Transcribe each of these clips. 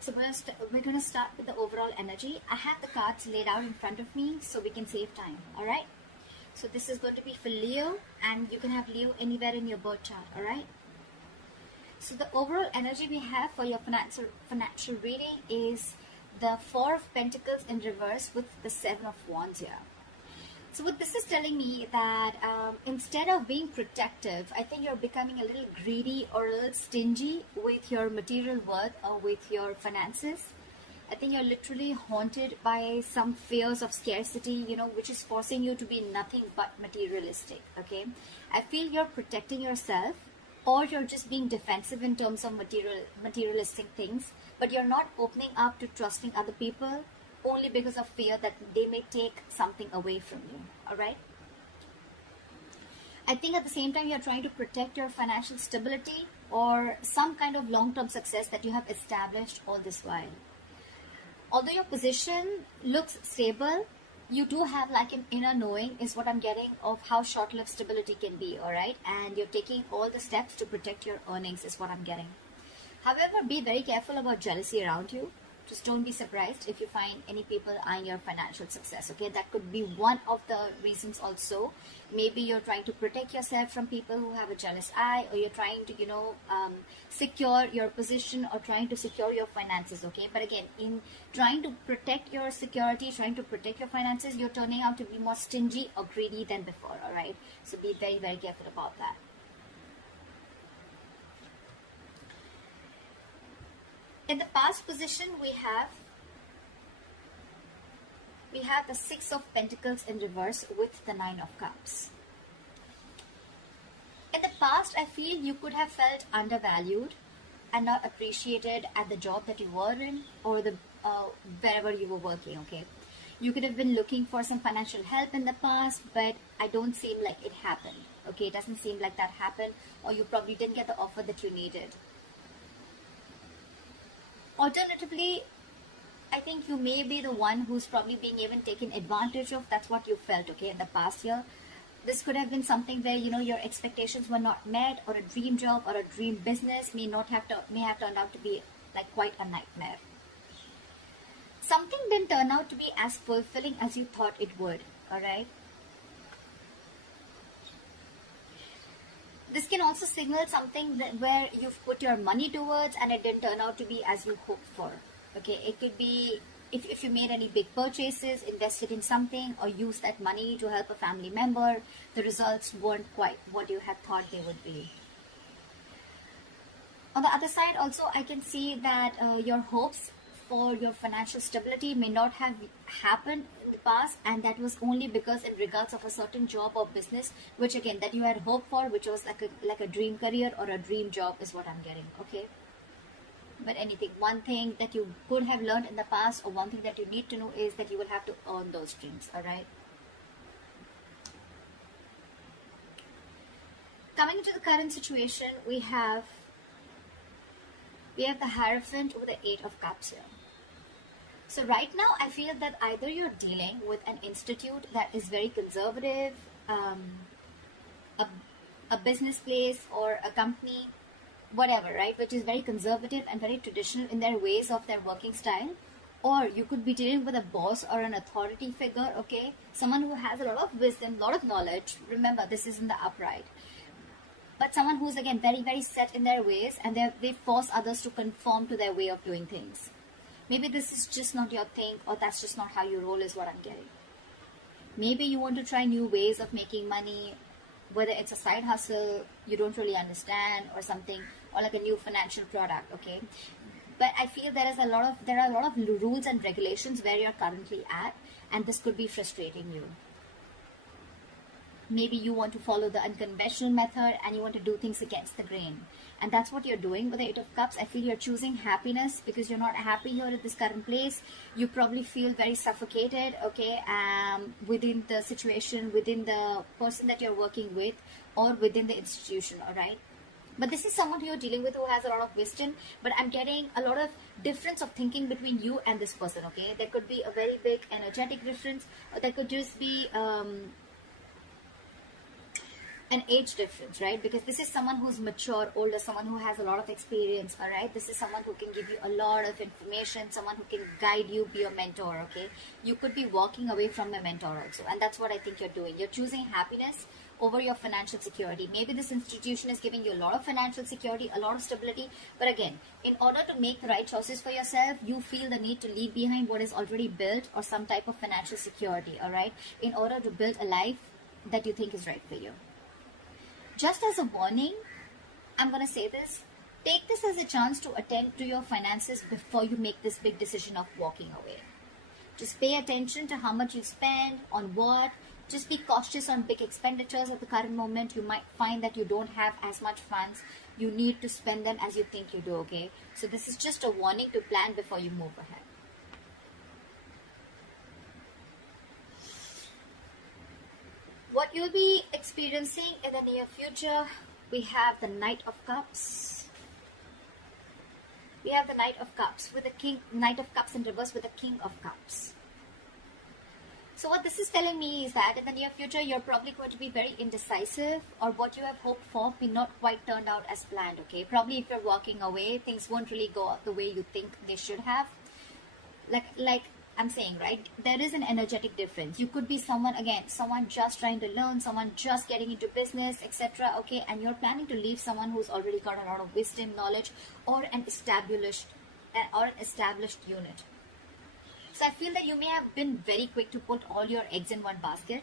So we're gonna start with the overall energy. I have the cards laid out in front of me so we can save time. All right. So this is going to be for Leo, and you can have Leo anywhere in your birth chart. All right. So the overall energy we have for your financial reading is the Four of Pentacles in reverse with the Seven of Wands here. So what this is telling me that instead of being protective, I think you're becoming a little greedy or a little stingy with your material worth or with your finances. I think you're literally haunted by some fears of scarcity, which is forcing you to be nothing but materialistic, okay? I feel you're protecting yourself, or you're just being defensive in terms of materialistic things, but you're not opening up to trusting other people only because of fear that they may take something away from you. All right. I think at the same time you're trying to protect your financial stability or some kind of long-term success that you have established all this while. Although your position looks stable, you do have like an inner knowing is what I'm getting of how short-lived stability can be. All right. And you're taking all the steps to protect your earnings is what I'm getting. However, be very careful about jealousy around you. Just don't be surprised if you find any people eyeing your financial success, okay? That could be one of the reasons also. Maybe you're trying to protect yourself from people who have a jealous eye, or you're trying to, secure your position or trying to secure your finances, okay? But again, in trying to protect your security, trying to protect your finances, you're turning out to be more stingy or greedy than before, all right? So be very, very careful about that. In the past position, we have the Six of Pentacles in reverse with the Nine of Cups. In the past, I feel you could have felt undervalued and not appreciated at the job that you were in or the wherever you were working, okay? You could have been looking for some financial help in the past, but I don't seem like it happened, okay? It doesn't seem like that happened, or you probably didn't get the offer that you needed. Alternatively, I think you may be the one who's probably being even taken advantage of. That's what you felt, okay, in the past year. This could have been something where, your expectations were not met, or a dream job or a dream business may have turned out to be like quite a nightmare. Something didn't turn out to be as fulfilling as you thought it would, all right? This can also signal something where you've put your money towards and it didn't turn out to be as you hoped for. Okay, it could be if you made any big purchases, invested in something, or used that money to help a family member, the results weren't quite what you had thought they would be. On the other side, also, I can see that your hopes for your financial stability may not have happened in the past, and that was only because in regards of a certain job or business, which again that you had hoped for, which was like a dream career or a dream job is what I'm getting, okay? But one thing that you could have learned in the past, or one thing that you need to know, is that you will have to earn those dreams, all right? Coming into the current situation, we have the Hierophant with the Eight of Cups here. So right now, I feel that either you're dealing with an institute that is very conservative, a business place or a company, whatever, right, which is very conservative and very traditional in their ways of their working style. Or you could be dealing with a boss or an authority figure, okay, someone who has a lot of wisdom, a lot of knowledge. Remember, this is in the upright. But someone who's, again, very, very set in their ways, and they force others to conform to their way of doing things. Maybe this is just not your thing, or that's just not how you roll is what I'm getting. Maybe you want to try new ways of making money, whether it's a side hustle you don't really understand or something, or like a new financial product, okay? But I feel there are a lot of rules and regulations where you're currently at, and this could be frustrating you. Maybe you want to follow the unconventional method and you want to do things against the grain. And that's what you're doing with the Eight of Cups. I feel you're choosing happiness because you're not happy here at this current place. You probably feel very suffocated, okay, within the situation, within the person that you're working with, or within the institution, all right? But this is someone you're dealing with who has a lot of wisdom, but I'm getting a lot of difference of thinking between you and this person, okay? There could be a very big energetic difference, or there could just be an age difference, right? Because this is someone who's mature, older, someone who has a lot of experience, all right? This is someone who can give you a lot of information, someone who can guide you, be your mentor, okay? You could be walking away from a mentor also, and that's what I think you're doing. You're choosing happiness over your financial security. Maybe this institution is giving you a lot of financial security, a lot of stability, but again, in order to make the right choices for yourself, you feel the need to leave behind what is already built or some type of financial security, all right? In order to build a life that you think is right for you. Just as a warning, I'm going to say this. Take this as a chance to attend to your finances before you make this big decision of walking away. Just pay attention to how much you spend, on what. Just be cautious on big expenditures at the current moment. You might find that you don't have as much funds. You need to spend them as you think you do, okay? So this is just a warning to plan before you move ahead. What you'll be experiencing in the near future, we have the Knight of Cups. We have the Knight of Cups with the King, Knight of Cups in reverse with the King of Cups. So what this is telling me is that in the near future, you're probably going to be very indecisive, or what you have hoped for may not quite turned out as planned, okay? Probably if you're walking away, things won't really go the way you think they should have. Like I'm saying, right, there is an energetic difference. You could be someone, again, someone just trying to learn, someone just getting into business, etc. Okay, and you're planning to leave someone who's already got a lot of wisdom, knowledge, or an established unit. So I feel that you may have been very quick to put all your eggs in one basket,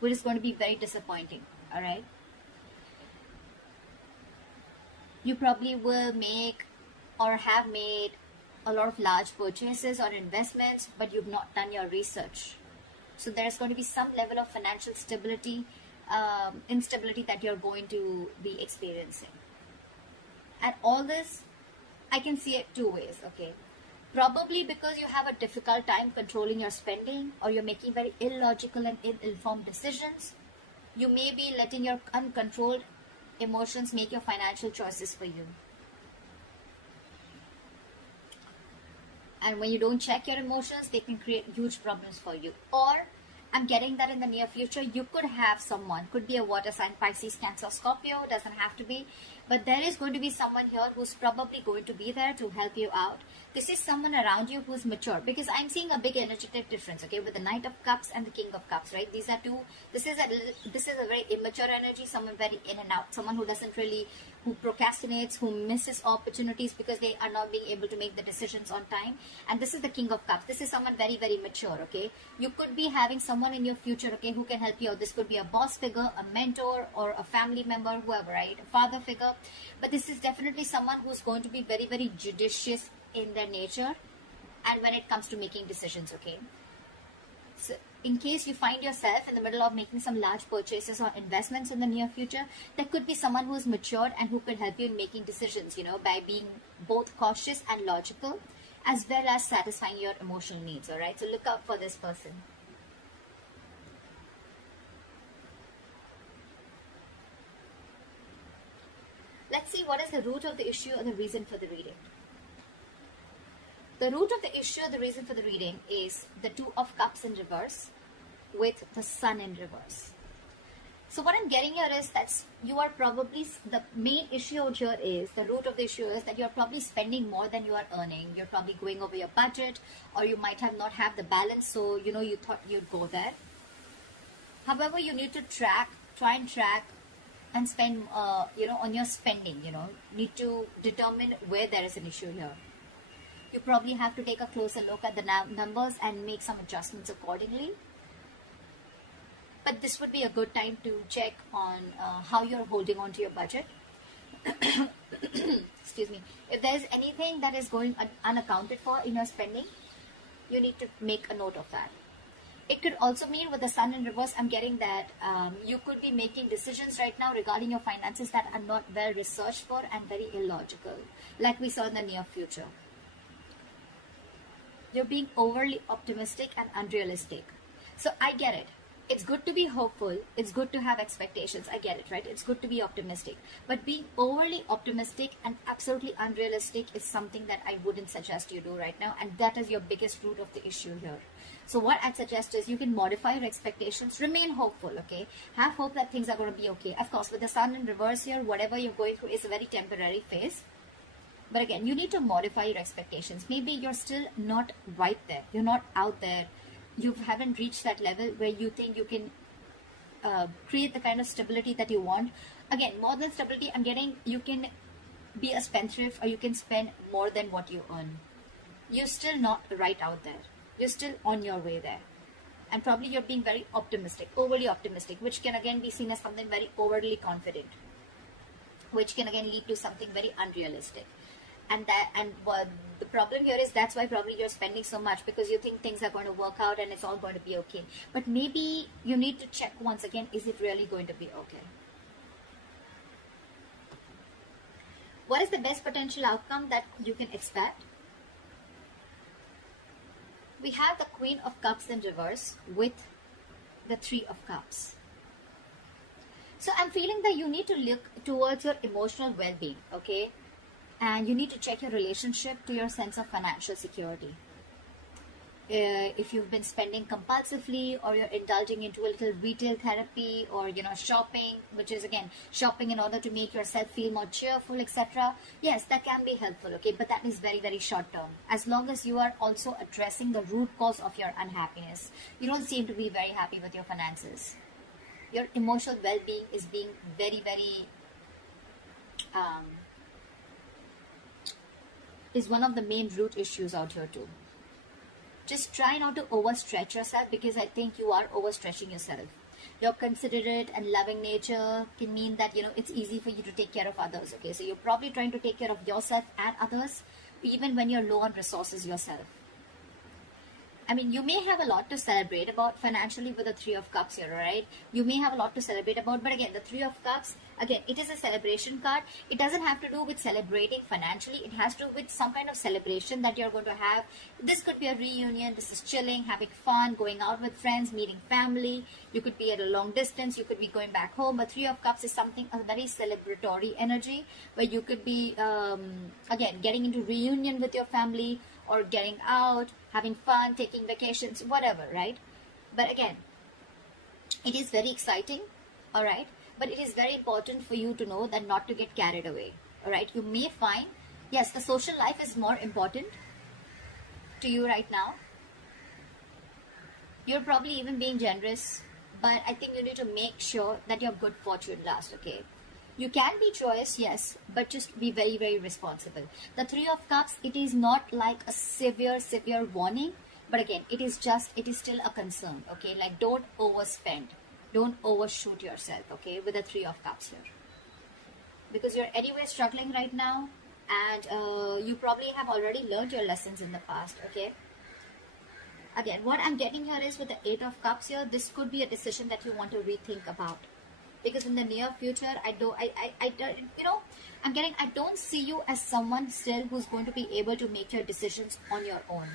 which is going to be very disappointing. All right, you probably will make or have made a lot of large purchases or investments, but you've not done your research. So there's going to be some level of financial stability, instability that you're going to be experiencing. And all this, I can see it two ways, okay? Probably because you have a difficult time controlling your spending, or you're making very illogical and ill-informed decisions. You may be letting your uncontrolled emotions make your financial choices for you. And when you don't check your emotions, they can create huge problems for you. Or I'm getting that in the near future, you could have someone, could be a water sign, Pisces, Cancer, Scorpio, doesn't have to be. But there is going to be someone here who's probably going to be there to help you out. This is someone around you who's mature, because I'm seeing a big energetic difference, okay, with the Knight of Cups and the King of Cups, right? These are two, this is a very immature energy, someone very in and out, someone who doesn't really, who procrastinates, who misses opportunities because they are not being able to make the decisions on time. And this is the King of Cups. This is someone very, very mature, okay? You could be having someone in your future, okay, who can help you out. This could be a boss figure, a mentor, or a family member, whoever, right? A father figure. But this is definitely someone who's going to be very, very judicious in their nature and when it comes to making decisions, okay? So in case you find yourself in the middle of making some large purchases or investments in the near future, there could be someone who's matured and who could help you in making decisions, you know, by being both cautious and logical, as well as satisfying your emotional needs, all right? So look out for this person. Let's see what is the root of the issue or the reason for the reading. The root of the issue or the reason for the reading is the Two of Cups in reverse with the Sun in reverse. So what I'm getting here is that you are probably, the main issue out here is, the root of the issue is that you're probably spending more than you are earning. You're probably going over your budget, or you might have not have the balance, so you know you thought you'd go there. However, you need to try and track and spend, on your spending, need to determine where there is an issue here. You probably have to take a closer look at the numbers and make some adjustments accordingly. But this would be a good time to check on how you're holding on to your budget. Excuse me. If there's anything that is going unaccounted for in your spending, you need to make a note of that. It could also mean with the Sun in reverse, I'm getting that you could be making decisions right now regarding your finances that are not well researched for and very illogical, like we saw in the near future. You're being overly optimistic and unrealistic. So I get it. it's good to be hopeful. It's good to have expectations. I get it, right? It's good to be optimistic. But being overly optimistic and absolutely unrealistic is something that I wouldn't suggest you do right now. And that is your biggest root of the issue here. So what I'd suggest is you can modify your expectations. Remain hopeful, okay? Have hope that things are going to be okay. Of course, with the sun in reverse here, whatever you're going through is a very temporary phase. But again, you need to modify your expectations. Maybe you're still not right there. You're not out there. You haven't reached that level where you think you can create the kind of stability that you want. Again, more than stability, I'm getting you can be a spendthrift or you can spend more than what you earn. You're still not right out there. You're still on your way there. And probably you're being very optimistic, overly optimistic, which can again be seen as something very overly confident, which can again lead to something very unrealistic. And the problem here is that's why probably you're spending so much, because you think things are going to work out and it's all going to be okay. But maybe you need to check once again, is it really going to be okay? What is the best potential outcome that you can expect? We have the Queen of Cups in reverse with the Three of Cups. So I'm feeling that you need to look towards your emotional well-being, okay? And you need to check your relationship to your sense of financial security. If you've been spending compulsively, or you're indulging into a little retail therapy, or shopping, which is again shopping in order to make yourself feel more cheerful, etc. Yes, that can be helpful, okay, but that is very, very short term. As long as you are also addressing the root cause of your unhappiness, you don't seem to be very happy with your finances. Your emotional well-being is being very, very is one of the main root issues out here too. Just try not to overstretch yourself, because I think you are overstretching yourself. Your considerate and loving nature can mean that it's easy for you to take care of others, okay? So you're probably trying to take care of yourself and others even when you're low on resources yourself. I mean, you may have a lot to celebrate about financially with the Three of Cups here, right? You may have a lot to celebrate about, but again, the Three of Cups, again, it is a celebration card. It doesn't have to do with celebrating financially. It has to do with some kind of celebration that you're going to have. This could be a reunion. This is chilling, having fun, going out with friends, meeting family. You could be at a long distance. You could be going back home. But Three of Cups is something, a very celebratory energy, where you could be, again, getting into reunion with your family, or getting out, having fun, taking vacations, whatever, right? But again, it is very exciting, all right? But it is very important for you to know that not to get carried away, all right? You may find, yes, the social life is more important to you right now. You're probably even being generous, but I think you need to make sure that your good fortune lasts, okay? You can be joyous, yes, but just be very, very responsible. The Three of Cups, it is not like a severe warning, but again, it is still a concern, okay? Like, don't overspend. Don't overshoot yourself, okay, with the Three of Cups here. Because you're anyway struggling right now, and you probably have already learned your lessons in the past, okay? Again, what I'm getting here is with the Eight of Cups here, this could be a decision that you want to rethink about. Because in the near future, I don't see you as someone still who's going to be able to make your decisions on your own.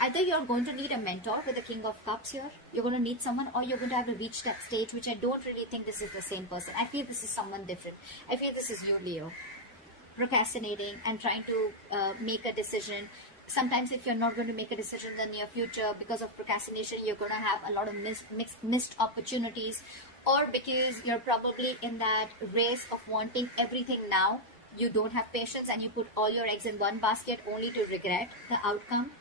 Either you're going to need a mentor with the King of Cups here, you're going to need someone, or you're going to have to reach that stage, which I don't really think this is the same person. I feel this is someone different. I feel this is you, Leo. Procrastinating and trying to make a decision. Sometimes if you're not going to make a decision in the near future because of procrastination, you're going to have a lot of missed opportunities. Or because you're probably in that race of wanting everything now, you don't have patience and you put all your eggs in one basket only to regret the outcome.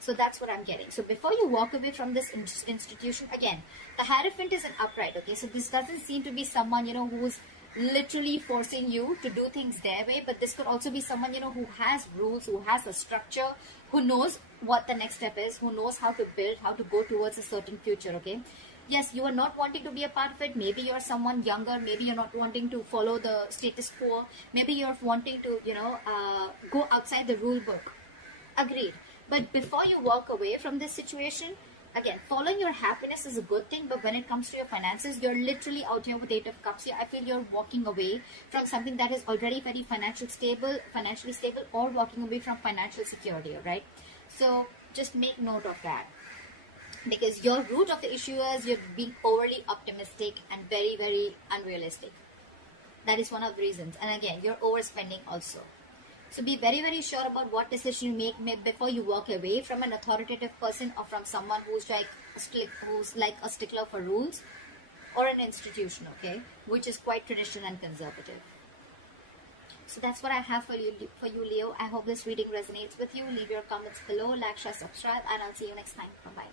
So that's what I'm getting. So before you walk away from this institution, again, the Hierophant is an upright, okay? So this doesn't seem to be someone, who's literally forcing you to do things their way, but this could also be someone, who has rules, who has a structure, who knows what the next step is, who knows how to build, how to go towards a certain future, okay? Yes, you are not wanting to be a part of it. Maybe you're someone younger. Maybe you're not wanting to follow the status quo. Maybe you're wanting to, go outside the rule book. Agreed. But before you walk away from this situation, again, following your happiness is a good thing. But when it comes to your finances, you're literally out here with Eight of Cups here. I feel you're walking away from something that is already very financially stable, or walking away from financial security, right? So just make note of that. because your root of the issue is you're being overly optimistic and very, very unrealistic. That is one of the reasons. And again, you're overspending also. So be very, very sure about what decision you make before you walk away from an authoritative person or from someone who's like a stickler for rules, or an institution, okay, which is quite traditional and conservative. So that's what I have for you, Leo. I hope this reading resonates with you. Leave your comments below, like, share, subscribe, and I'll see you next time. Bye bye.